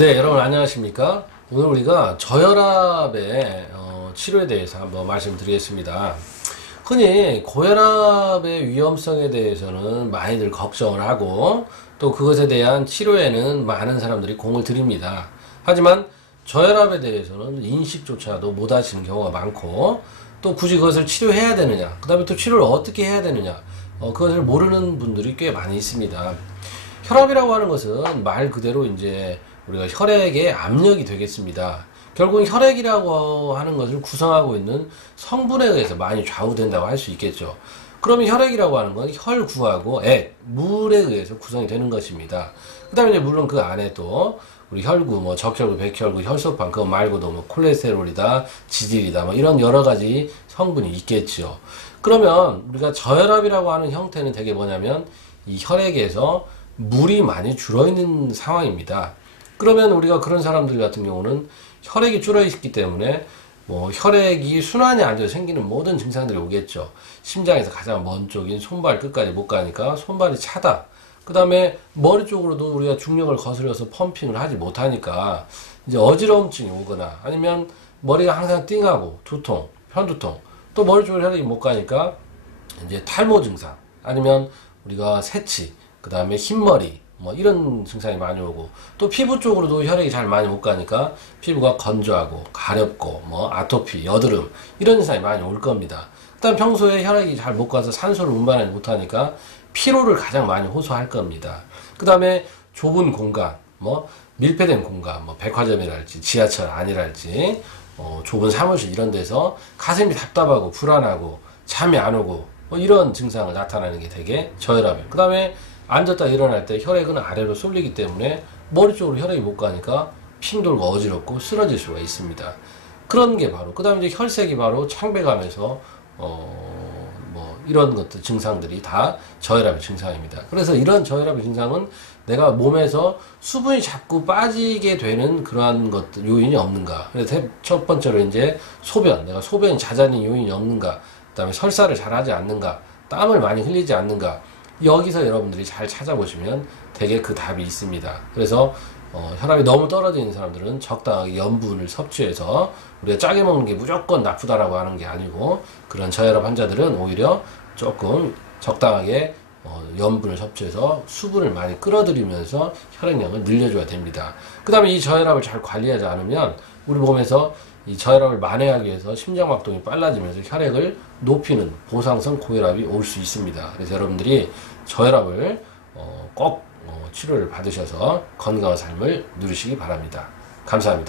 네, 여러분 안녕하십니까? 오늘 우리가 저혈압의 어, 치료에 대해서 한번 말씀드리겠습니다. 흔히 고혈압의 위험성에 대해서는 많이들 걱정을 하고 또 그것에 대한 치료에는 많은 사람들이 공을 들입니다. 하지만 저혈압에 대해서는 인식조차도 못 하시는 경우가 많고 또 굳이 그것을 치료해야 되느냐, 그 다음에 또 치료를 어떻게 해야 되느냐, 어, 그것을 모르는 분들이 꽤 많이 있습니다. 혈압이라고 하는 것은 말 그대로 이제 우리가 혈액의 압력이 되겠습니다. 결국 혈액이라고 하는 것을 구성하고 있는 성분에 의해서 많이 좌우된다고 할 수 있겠죠. 그러면 혈액이라고 하는 건 혈구하고 액, 물에 의해서 구성이 되는 것입니다. 그 다음에 이제 물론 그 안에 또 우리 혈구, 뭐 적혈구, 백혈구, 혈소판, 그거 말고도 뭐 콜레스테롤이다, 지질이다, 뭐 이런 여러 가지 성분이 있겠죠. 그러면 우리가 저혈압이라고 하는 형태는 되게 뭐냐면 이 혈액에서 물이 많이 줄어 있는 상황입니다. 그러면 우리가 그런 사람들 같은 경우는 혈액이 줄어 있기 때문에 뭐 혈액이 순환이 안 돼서 생기는 모든 증상들이 오겠죠. 심장에서 가장 먼 쪽인 손발 끝까지 못 가니까 손발이 차다. 그 다음에 머리 쪽으로도 우리가 중력을 거슬려서 펌핑을 하지 못하니까 이제 어지러움증이 오거나 아니면 머리가 항상 띵하고 두통, 편두통, 또 머리 쪽으로 혈액이 못 가니까 이제 탈모 증상 아니면 우리가 새치, 그 다음에 흰머리, 뭐 이런 증상이 많이 오고 또 피부 쪽으로도 혈액이 잘 많이 못 가니까 피부가 건조하고 가렵고 뭐 아토피, 여드름 이런 증상이 많이 올 겁니다. 일단 평소에 혈액이 잘 못 가서 산소를 운반하지 못하니까 피로를 가장 많이 호소할 겁니다. 그 다음에 좁은 공간, 뭐 밀폐된 공간, 뭐 백화점이랄지 지하철 안이랄지 어, 좁은 사무실 이런 데서 가슴이 답답하고 불안하고 잠이 안 오고 뭐 이런 증상을 나타나는 게 되게 저혈압이에요. 그 다음에 앉았다 일어날 때 혈액은 아래로 쏠리기 때문에 머리 쪽으로 혈액이 못 가니까 핑 돌고 어지럽고 쓰러질 수가 있습니다. 그런 게 바로 그 다음에 이제 혈색이 바로 창백하면서 어 뭐 이런 것들 증상들이 다 저혈압의 증상입니다. 그래서 이런 저혈압의 증상은 내가 몸에서 수분이 자꾸 빠지게 되는 그러한 것들 요인이 없는가. 그래서 첫 번째로 이제 소변, 내가 소변이 잦아진 요인이 없는가. 그다음에 설사를 잘 하지 않는가. 땀을 많이 흘리지 않는가. 여기서 여러분들이 잘 찾아보시면 되게 그 답이 있습니다. 그래서 어, 혈압이 너무 떨어지는 사람들은 적당하게 염분을 섭취해서 우리가 짜게 먹는 게 무조건 나쁘다라고 하는 게 아니고 그런 저혈압 환자들은 오히려 조금 적당하게 어, 염분을 섭취해서 수분을 많이 끌어들이면서 혈액량을 늘려줘야 됩니다. 그 다음에 이 저혈압을 잘 관리하지 않으면 우리 몸에서 이 저혈압을 만회하기 위해서 심장박동이 빨라지면서 혈액을 높이는 보상성 고혈압이 올 수 있습니다. 그래서 여러분들이 저혈압을 어, 꼭 어, 치료를 받으셔서 건강한 삶을 누리시기 바랍니다. 감사합니다.